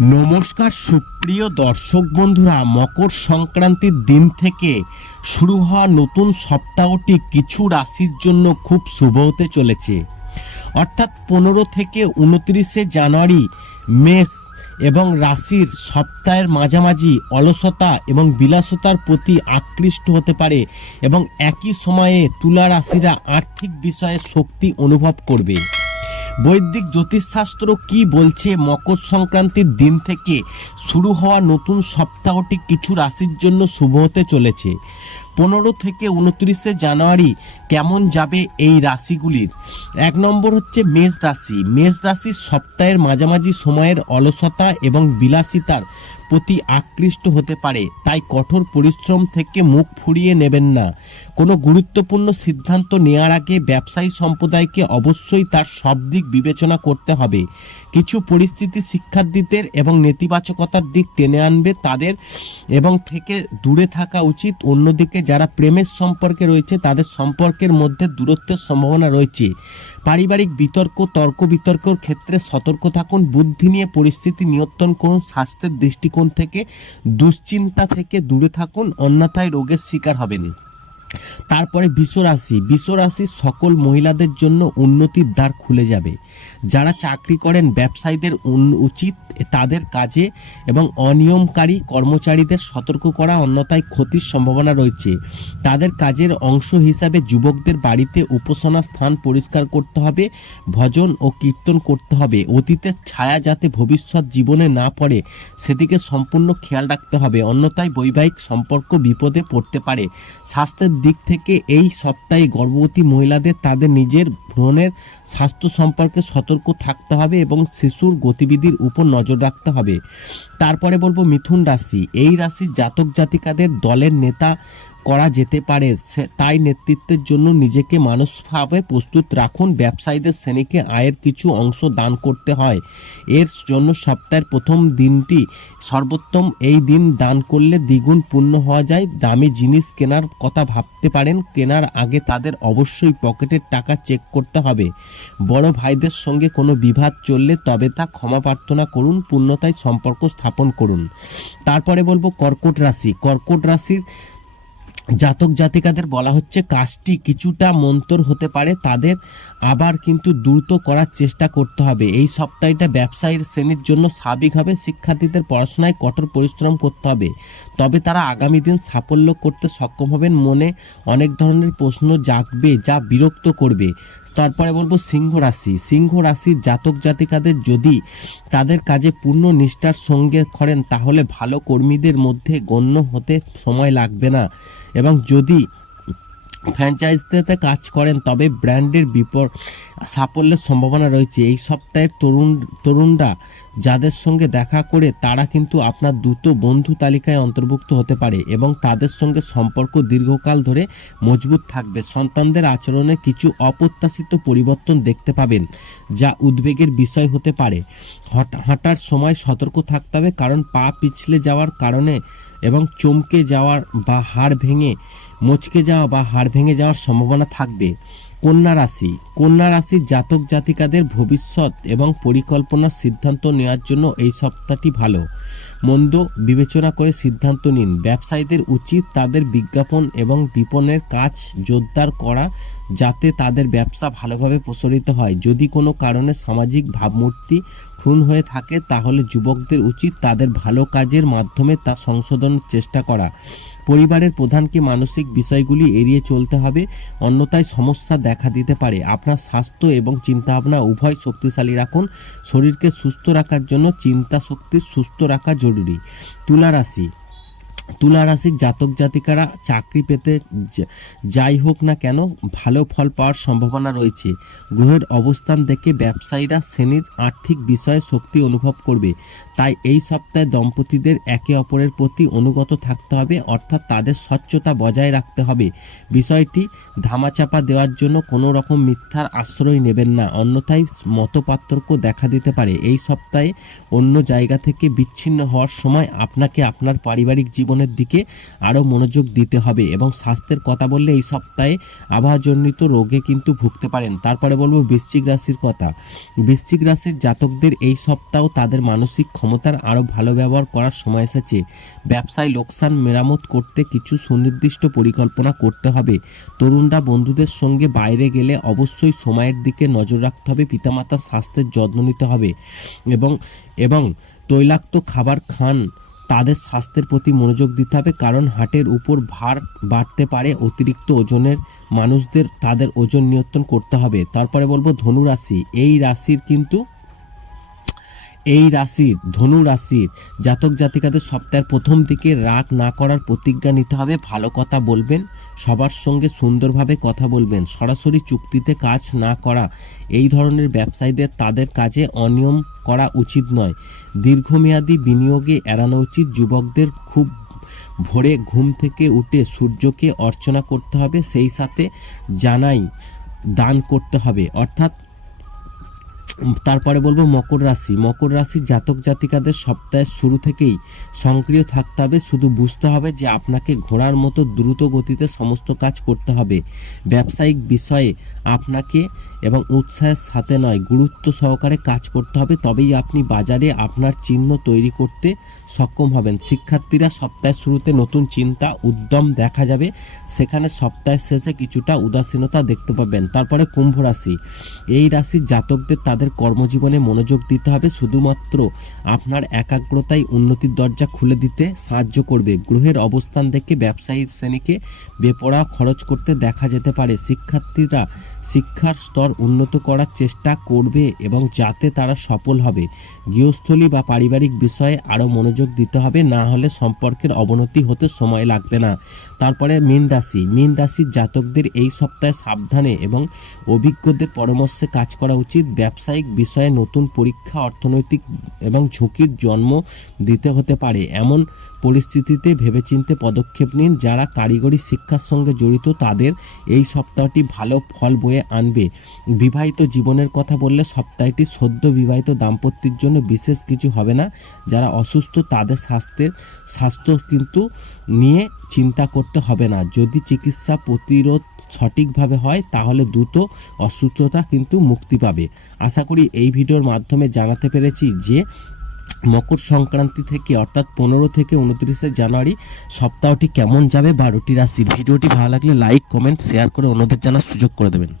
নমস্কার সুপ্রিয় দর্শক বন্ধুরা, মকর সংক্রান্তির দিন থেকে শুরু হওয়া নতুন সপ্তাহটি কিছু রাশির জন্য খুব শুভ হতে চলেছে। অর্থাৎ 15 থেকে 29 জানুয়ারি মেষ এবং রাশির সপ্তাহের মাঝামাঝি অলসতা এবং বিলাসতার প্রতি আকৃষ্ট হতে পারে এবং একই সময়ে তুলা রাশিরা আর্থিক বিষয়ে শক্তি অনুভব করবে। বৈদিক জ্যোতিষশাস্ত্র কি বলছে? মকর সংক্রান্তির দিন থেকে শুরু হওয়া নতুন সপ্তাহটি কিছু রাশির জন্য শুভ হতে চলেছে। 15 থেকে 29 জানুয়ারি কেমন যাবে এই রাশিগুলির? 1 নম্বর হচ্ছে মেষ রাশি। মেষ রাশির সপ্তাহের মাঝামাঝি সময়ের অলসতা এবং বিলাসিতার প্রতি আকৃষ্ট হতে পারে, তাই কঠোর পরিশ্রম থেকে মুখ ফুরিয়ে নেবেন না। কোনো গুরুত্বপূর্ণ সিদ্ধান্ত নেওয়ার আগে ব্যবসায়ী সম্প্রদায়কে অবশ্যই তার সব দিক বিবেচনা করতে হবে। কিছু পরিস্থিতি শিক্ষার্থীদের এবং নেতিবাচকতার দিক টেনে আনবে তাদের এবং থেকে দূরে থাকা উচিত। অন্যদিকে যারা প্রেমের সম্পর্কে রয়েছে তাদের সম্পর্কের মধ্যে দূরত্বের সম্ভাবনা রয়েছে। পারিবারিক তর্ক বিতর্কের ক্ষেত্রে সতর্ক থাকুন। বুদ্ধি নিয়ে পরিস্থিতি নিয়ন্ত্রণ করুন। স্বাস্থ্যের দৃষ্টিকোণ থেকে দুশ্চিন্তা থেকে দূরে থাকুন, অন্যথায় রোগের শিকার হবেন। তারপরে বৃষ রাশির সকল মহিলাদের জন্য উন্নতির দ্বার খুলে যাবে। যারা চাকরি করেন ব্যবসায়ীদের উচিত তাদের কাজে এবং অনিয়মকারী কর্মচারীদের সতর্ক করা, অন্যথায় ক্ষতির সম্ভাবনা রয়েছে। তাদের কাজের অংশ হিসাবে যুবকদের বাড়িতে উপাসনা স্থান পরিষ্কার করতে হবে, ভজন ও কীর্তন করতে হবে। অতীতের ছায়া যাতে ভবিষ্যৎ জীবনে না পড়ে সেদিকে সম্পূর্ণ খেয়াল রাখতে হবে, অন্যথায় বৈবাহিক সম্পর্ক বিপদে পড়তে পারে। স্বাস্থ্যের দিক থেকে এই সপ্তাহে গর্ভবতী মহিলাদের তাদের নিজের ভ্রূণের স্বাস্থ্য সম্পর্কে সতর্ক থাকতে হবে এবং শিশুর গতিবিধির উপর নজর রাখতে হবে। তারপরে বলবো মিথুন রাশি। এই রাশির জাতক জাতিকাদের দলের নেতা করা যেতে পারে, তাই নেতৃত্বের জন্য নিজেকে মানসিকভাবে প্রস্তুত রাখুন। ব্যবসায়ীদের শ্রেণীকে আয়ের কিছু অংশ দান করতে হয়, এর জন্য সপ্তাহের প্রথম দিনটি সর্বোত্তম। এই দিন দান করলে দ্বিগুণ পূর্ণ হওয়া যায়। দামি জিনিস কেনার কথা ভাবতে পারেন, কেনার আগে তাদের অবশ্যই পকেটের টাকা চেক করতে হবে। বড় ভাইদের সঙ্গে কোনো বিবাদ চললে তবে তা ক্ষমা প্রার্থনা করুন, পূর্ণতায় সম্পর্ক স্থাপন করুন। তারপরে বলবো কর্কট রাশি। কর্কট রাশির জাতক জাতিকাদের বলা হচ্ছে কাজটি কিছুটা মন্তর হতে পারে, তাদের আবার কিন্তু দ্রুত করার চেষ্টা করতে হবে। এই সপ্তাহটা ব্যবসায়ীর শ্রেণীর জন্য স্বাভাবিক হবে। শিক্ষার্থীদের পড়াশোনায় কঠোর পরিশ্রম করতে হবে, তবে তারা আগামী দিন সাফল্য করতে সক্ষম হবেন। মনে অনেক ধরনের প্রশ্ন জাগবে যা বিরক্ত করবে। তারপরে বলবো সিংহ রাশি। সিংহ রাশির জাতক জাতিকাদের যদি তাদের কাজে পূর্ণ নিষ্ঠার সঙ্গে করেন তাহলে ভালো কর্মীদের মধ্যে গণ্য হতে সময় লাগবে না, এবং যদি ফ্র্যাঞ্চাইজিতে কাজ করেন তবে ব্র্যান্ডের সাফল্যের সম্ভাবনা রয়েছে। এই সপ্তাহের তরুণরা যাদের সঙ্গে দেখা করে তারা কিন্তু আপনার দ্রুত বন্ধু তালিকায় অন্তর্ভুক্ত হতে পারে এবং তাদের সঙ্গে সম্পর্ক দীর্ঘকাল ধরে মজবুত থাকবে। সন্তানদের আচরণে কিছু অপ্রত্যাশিত পরিবর্তন দেখতে পাবেন যা উদ্বেগের বিষয় হতে পারে। হাঁটার সময় সতর্ক থাকতে হবে, কারণ পা পিছলে যাওয়ার কারণে এবং চমকে যাওয়ার বা হাড় ভেঙে যাওয়ার সম্ভাবনা থাকবে। কন্যা রাশির জাতক জাতিকাদের ভবিষ্যৎ এবং পরিকল্পনার সিদ্ধান্ত নেওয়ার জন্য এই সপ্তাহটি ভালো। মন্দ বিবেচনা করে সিদ্ধান্ত নিন। ব্যবসায়ীদের উচিত তাদের বিজ্ঞাপন এবং বিপণনের কাজ জোরদার করা যাতে তাদের ব্যবসা ভালোভাবে প্রসারিত হয়। যদি কোনো কারণে সামাজিক ভাবমূর্তি ক্ষুণ্ণ হয়ে থাকে তাহলে যুবকদের উচিত তাদের ভালো কাজের মাধ্যমে তা সংশোধনের চেষ্টা করা। পরিবারের প্রধানকে মানসিক বিষয়গুলি এড়িয়ে চলতে হবে, অন্যথায় সমস্যা দেখা দিতে পারে। আপনার স্বাস্থ্য এবং চিন্তাভাবনা উভয় শক্তিশালী রাখুন। শরীরকে সুস্থ রাখার জন্য চিন্তা শক্তি সুস্থ রাখা জরুরি। তুলা রাশির জাতক জাতিকারা চাকরি পেতে যাই হোক না কেন ভালো ফল পাওয়ার সম্ভাবনা রয়েছে। গ্রহের অবস্থান দেখে ব্যবসায়ীরা শ্রেণীর আর্থিক বিষয়ে শক্তি অনুভব করবে, তাই এই সপ্তাহে দম্পতিদের একে অপরের প্রতি অনুগত থাকতে হবে, অর্থাৎ তাদের স্বচ্ছতা বজায় রাখতে হবে। বিষয়টি ধামাচাপা দেওয়ার জন্য কোনো রকম মিথ্যার আশ্রয় নেবেন না, অন্যথায় মতপার্থক্য দেখা দিতে পারে। এই সপ্তাহে অন্য জায়গা থেকে বিচ্ছিন্ন হওয়ার সময় আপনাকে আপনার পারিবারিক জীবনে জীবনের দিকে আরও মনোযোগ দিতে হবে। এবং স্বাস্থ্যের কথা বললে এই সপ্তাহে আবহাওয়াজনিত রোগে কিন্তু ভুগতে পারেন। তারপরে বলবো বৃশ্চিক রাশির কথা। বৃশ্চিক রাশির জাতকদের এই সপ্তাহ তাদের মানসিক ক্ষমতার আরও ভালো ব্যবহার করার সময় এসেছে। ব্যবসায় লোকসান মেরামত করতে কিছু সুনির্দিষ্ট পরিকল্পনা করতে হবে। তরুণরা বন্ধুদের সঙ্গে বাইরে গেলে অবশ্যই সময়ের দিকে নজর রাখতে হবে। পিতামাতার স্বাস্থ্যের যত্ন নিতে হবে এবং এবং তৈলাক্ত খাবার খান, তাদের স্বাস্থ্যের প্রতি মনোযোগ দিতে হবে, কারণ হার্টের উপর ভার বাড়তে পারে। অতিরিক্ত ওজনের মানুষদের তাদের ওজন নিয়ন্ত্রণ করতে হবে। তারপরে বলবো ধনু রাশি। ধনু রাশির জাতক জাতিকাদের সপ্তাহের প্রথম দিকে রাগ না করার প্রতিজ্ঞা নিতে হবে। ভালো কথা বলবেন, সবার সঙ্গে সুন্দরভাবে কথা বলবেন, সরাসরি চুক্তিতে কাজ না করা। এই ধরনের ব্যবসায়ীদের তাদের কাজে অনিয়ম করা উচিত নয়। দীর্ঘমেয়াদী বিনিয়োগে এড়ানো উচিত। যুবকদের খুব ভোরে ঘুম থেকে উঠে সূর্যকে অর্চনা করতে হবে, সেই সাথে জানাই দান করতে হবে। অর্থাৎ তারপরে বলবো মকর রাশি। মকর রাশির জাতক জাতিকাদের সপ্তাহের শুরু থেকেই সক্রিয় থাকতে হবে। শুধু বুঝতে হবে যে আপনাকে ঘোড়ার মতো দ্রুত গতিতে সমস্ত কাজ করতে হবে। ব্যবসায়িক বিষয়ে আপনাকে এবং উৎসাহের সাথে নয়, গুরুত্ব সহকারে কাজ করতে হবে, তবেই আপনি বাজারে আপনার চিহ্ন তৈরি করতে সক্ষম হবেন। শিক্ষার্থীরা সপ্তাহের শুরুতে নতুন চিন্তা উদ্যম দেখা যাবে, সেখানে সপ্তাহের শেষে কিছুটা উদাসীনতা দেখতে পাবেন। তারপরে কুম্ভ রাশি। এই রাশির জাতকদের তাদের কর্মজীবনে মনোযোগ দিতে হবে। শুধুমাত্র আপনার একাগ্রতাই উন্নতির দরজা খুলে দিতে সাহায্য করবে। গ্রহের অবস্থান দেখে ব্যবসায়ী শ্রেণীকে বেপরোয়া খরচ করতে দেখা যেতে পারে। শিক্ষার্থীরা শিক্ষার স্তর উন্নত করার চেষ্টা করবে এবং যাতে তারা সফল হবে। গৃহস্থলী বা পারিবারিক বিষয়ে আরও মনোযোগ দিতে হবে, না হলে সম্পর্কের অবনতি হতে সময় লাগবে না। তারপরে মীন রাশি। মীন রাশির জাতকদের এই সপ্তাহে সাবধানে এবং অভিজ্ঞদের পরামর্শে কাজ করা উচিত। ব্যবসায়িক বিষয়ে নতুন পরীক্ষা, অর্থনৈতিক এবং ঝুঁকির জন্ম দিতে হতে পারে। এমন পরিস্থিতিতে ভেবেচিন্তে পদক্ষেপ নিন। যারা কারিগরি শিক্ষার সঙ্গে জড়িত তাদের এই সপ্তাহটি ভালো ফল বয়ে আনবে। বিবাহিত জীবনের কথা বললে সপ্তাহটি সদ্য বিবাহিত দাম্পত্যের জন্য বিশেষ কিছু হবে না। যারা অসুস্থ তাদের স্বাস্থ্য কিন্তু নিয়ে চিন্তা করতে হবে না। যদি চিকিৎসা প্রতিরোধ সঠিকভাবে হয় তাহলে দ্রুত অসুস্থতা কিন্তু মুক্তি পাবে। আশা করি এই ভিডিওর মাধ্যমে জানাতে পেরেছি যে মকর সংক্রান্তি থেকে অর্থাৎ 15 থেকে 29 জানুয়ারি সপ্তাহটি কেমন যাবে 12টি রাশির। ভিডিওটি ভালো লাগলে লাইক, কমেন্ট, শেয়ার করে অন্যদের জানার সুযোগ করে দেবেন।